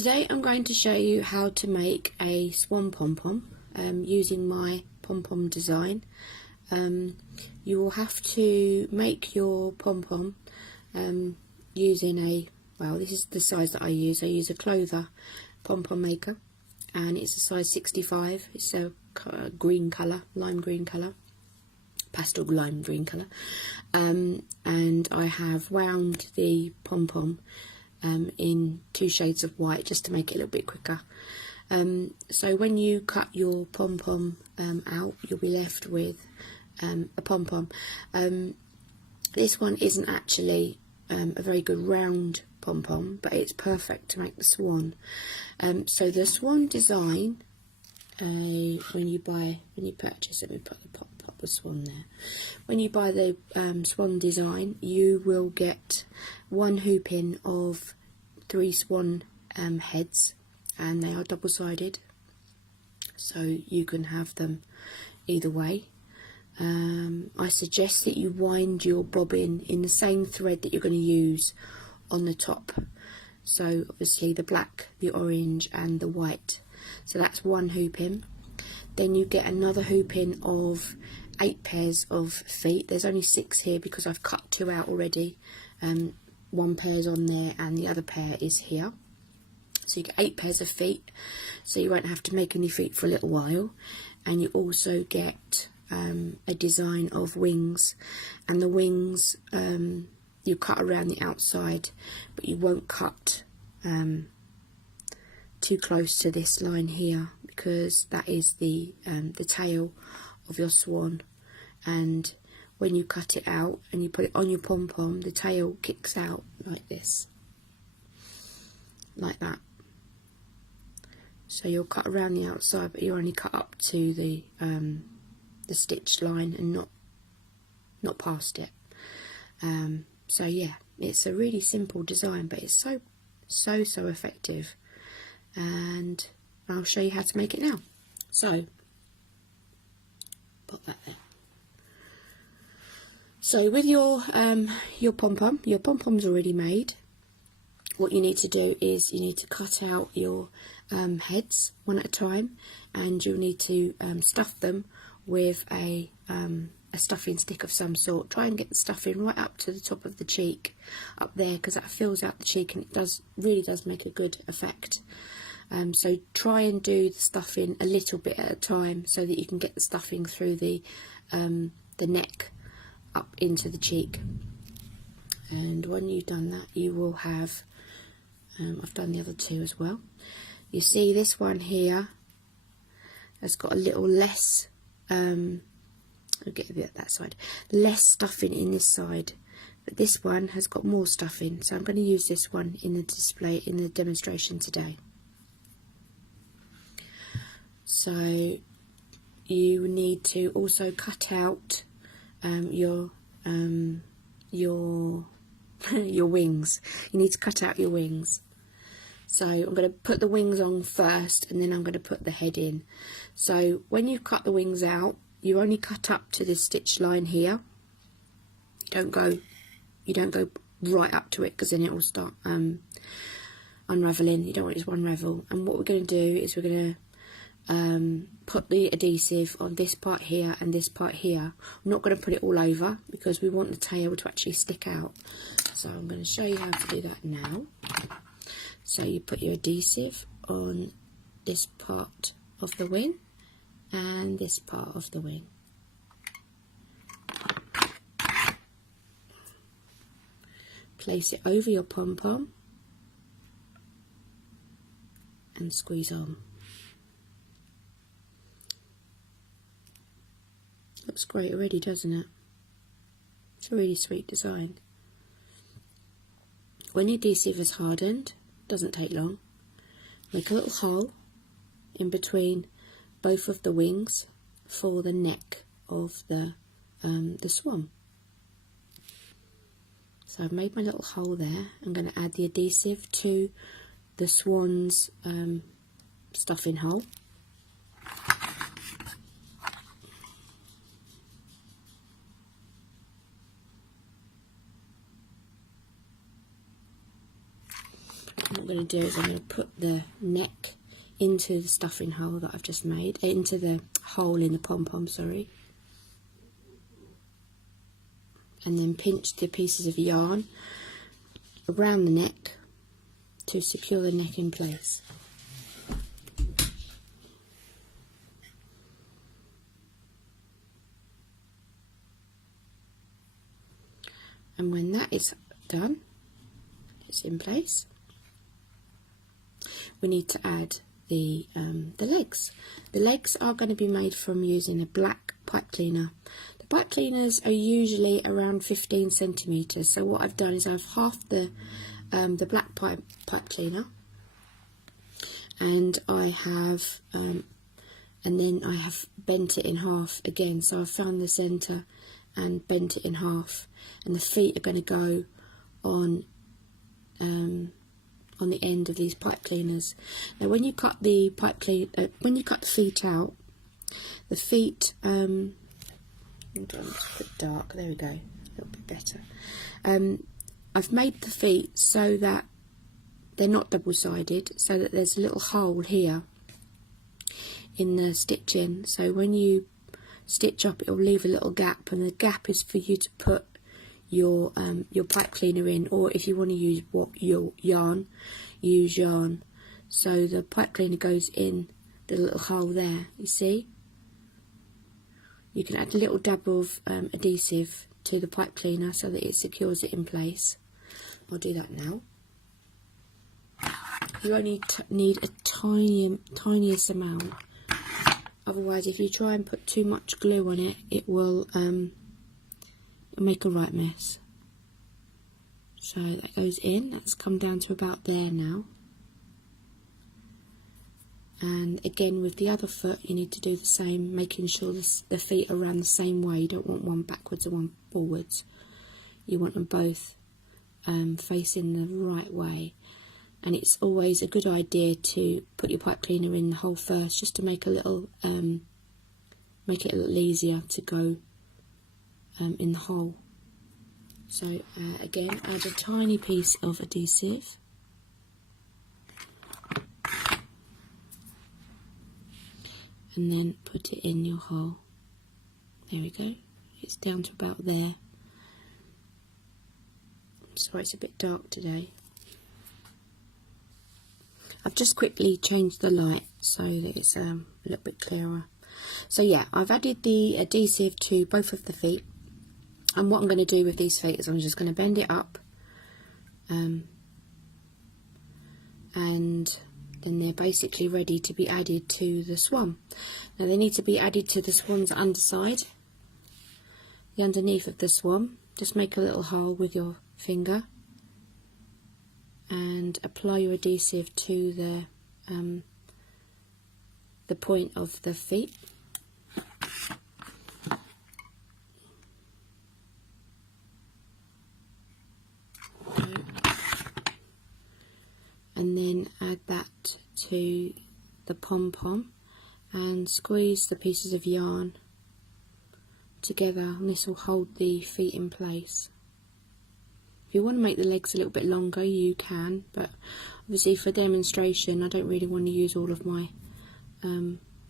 Today I'm going to show you how to make a Swan Pompom using my pom-pom design. You will have to make your pom-pom using this is the size that I use. I use a Clover pom-pom maker, and it's a size 65. It's a green colour, lime green colour, pastel lime green colour, and I have wound the pom-pom in 2 shades of white just to make it a little bit quicker. So when you cut your pom-pom out, you'll be left with a pom-pom. This one isn't actually a very good round pom-pom, but it's perfect to make the swan. So the swan design, when you purchase, let me put the swan there. When you buy the swan design, you will get 1 hooping of 3 swan heads, and they are double-sided, so you can have them either way. I suggest that you wind your bobbin in the same thread that you're going to use on the top, so obviously the black, the orange and the white. So that's 1 hooping. Then you get another hooping of 8 pairs of feet. There's only 6 here because I've cut 2 out already. 1 pair's on there and the other pair is here. So you get 8 pairs of feet, so you won't have to make any feet for a little while. And you also get a design of wings, and the wings you cut around the outside, but you won't cut too close to this line here, because that is the tail of your swan, and when you cut it out and you put it on your pom-pom, the tail kicks out like this, like that. So you'll cut around the outside, but you only cut up to the stitch line and not past it. So yeah, it's a really simple design, but it's so effective, and I'll show you how to make it now. So put that there. So with your pom-pom, your pom-pom's already made. What you need to do is you need to cut out your heads one at a time, and you'll need to stuff them with a stuffing stick of some sort. Try and get the stuffing right up to the top of the cheek, up there, because that fills out the cheek, and it really does make a good effect. So try and do the stuffing a little bit at a time, so that you can get the stuffing through the neck up into the cheek. And when you've done that, you will have I've done the other 2 as well. You see this one here has got a little less I'll get a bit that side, less stuffing in this side, but this one has got more stuffing, so I'm going to use this one in the display, in the demonstration today. So you need to also cut out your wings. You need to cut out your wings. So I'm going to put the wings on first, and then I'm going to put the head in. So when you cut the wings out, you only cut up to this stitch line here. You don't go right up to it, because then it will start unraveling. You don't want it to unravel. And what we're going to do is we're going to put the adhesive on this part here and this part here. I'm not going to put it all over, because we want the tail to actually stick out. So I'm going to show you how to do that now. So you put your adhesive on this part of the wing and this part of the wing. Place it over your pom-pom and squeeze on. Looks great already, doesn't it? It's a really sweet design. When your adhesive is hardened, doesn't take long, make a little hole in between both of the wings for the neck of the swan. So I've made my little hole there. I'm going to add the adhesive to the swan's stuffing hole. what I'm going to do is I'm going to put the neck into the stuffing hole that I've just made, into the hole in the pom-pom, sorry. And then pinch the pieces of yarn around the neck to secure the neck in place. And when that is done, it's in place, we need to add the legs. The legs are going to be made from using a black pipe cleaner. The pipe cleaners are usually around 15 centimetres. So what I've done is I've halved the black pipe cleaner, and I have and then I have bent it in half again. So I've found the centre and bent it in half, and the feet are going to go on the end of these pipe cleaners. Now, when you cut the when you cut the feet out, the feet hold on, let's put dark. There we go, a little bit better. I've made the feet so that they're not double-sided, so that there's a little hole here in the stitching. So when you stitch up, it will leave a little gap, and the gap is for you to put your pipe cleaner in, or if you want to use your yarn, use yarn. So the pipe cleaner goes in the little hole there, you see. You can add a little dab of adhesive to the pipe cleaner so that it secures it in place. I'll do that now. You only need a tiniest amount. Otherwise, if you try and put too much glue on it, it will make a right mess. So that goes in. That's come down to about there now. And again, with the other foot, you need to do the same, making sure the feet are around the same way. You don't want one backwards and one forwards. You want them both facing the right way. And it's always a good idea to put your pipe cleaner in the hole first, just to make it a little easier to go in the hole. So again, add a tiny piece of adhesive, and then put it in your hole. There we go. It's down to about there. Sorry, it's a bit dark today. I've just quickly changed the light so that it's a little bit clearer. So yeah, I've added the adhesive to both of the feet, and what I'm going to do with these feet is I'm just going to bend it up, and then they're basically ready to be added to the swan. Now they need to be added to the swan's underside, the underneath of the swan. Just make a little hole with your finger and apply your adhesive to the point of the feet. And then add that to the pom-pom and squeeze the pieces of yarn together, and this will hold the feet in place. If you want to make the legs a little bit longer, you can, but obviously for demonstration I don't really want to use all of my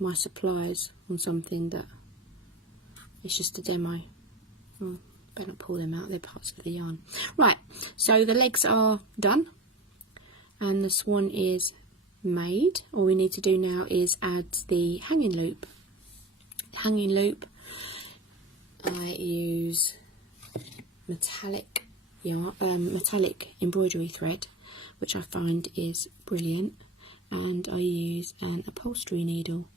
my supplies on something that it's just a demo. Oh, better not pull them out, they're parts of the yarn. Right, so the legs are done and the swan is made. All we need to do now is add the hanging loop. Hanging loop, I use metallic yarn, metallic embroidery thread, which I find is brilliant, and I use an upholstery needle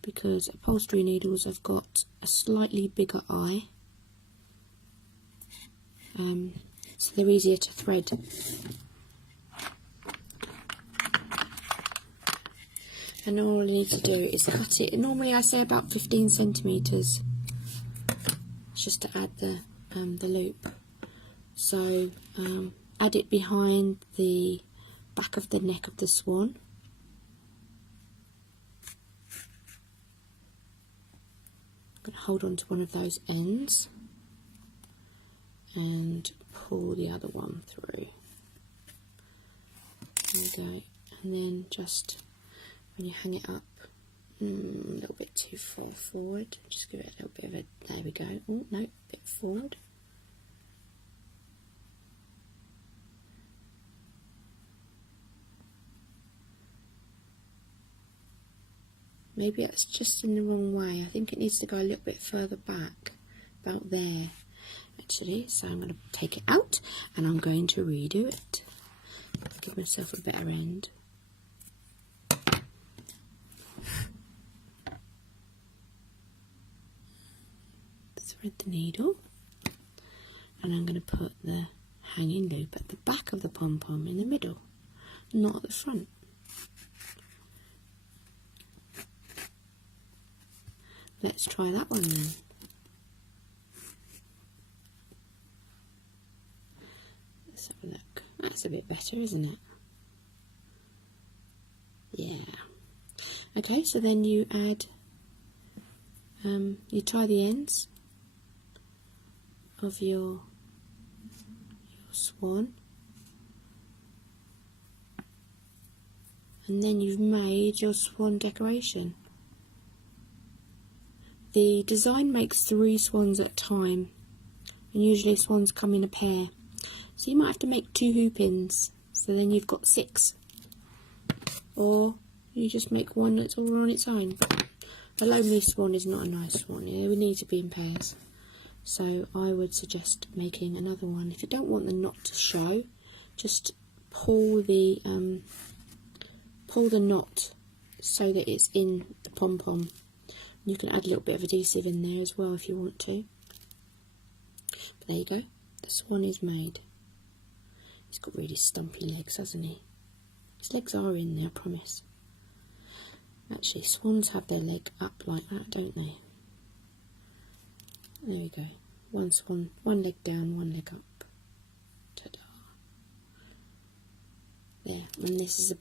because upholstery needles have got a slightly bigger eye, so they're easier to thread. And all I need to do is cut it. Normally I say about 15 centimetres, just to add the loop. So add it behind the back of the neck of the swan. I'm going to hold on to one of those ends and pull the other one through. we go. And then just when you hang it up, a little bit too far forward. Just give it a little bit of a, there we go. Oh no, a bit forward. Maybe that's just in the wrong way. I think it needs to go a little bit further back, about there, actually. So I'm going to take it out and I'm going to redo it. Give myself a better end. Thread the needle, and I'm going to put the hanging loop at the back of the pom-pom in the middle, not at the front. Let's try that one then. Let's have a look. That's a bit better, isn't it? Yeah. Okay, so then you add, you tie the ends of your swan, and then you've made your swan decoration. The design makes 3 swans at a time, and usually swans come in a pair, so you might have to make 2 hoop-ins, so then you've got 6, or you just make one that's all on its own. But a lonely swan is not a nice swan. They would need to be in pairs, so I would suggest making another one. If you don't want the knot to show, just pull the knot so that it's in the pom-pom. You can add a little bit of adhesive in there as well if you want to. But there you go, the swan is made. He's got really stumpy legs, hasn't he? His legs are in there, I promise. Actually, swans have their leg up like that, don't they? There we go. One swan, one leg down, one leg up. Ta-da. There, and this is a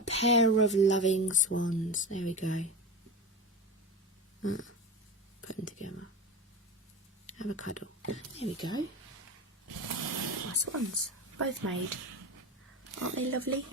pair of loving swans. There we go. Put them together. Have a cuddle. There we go. My swans, both made. Aren't they lovely?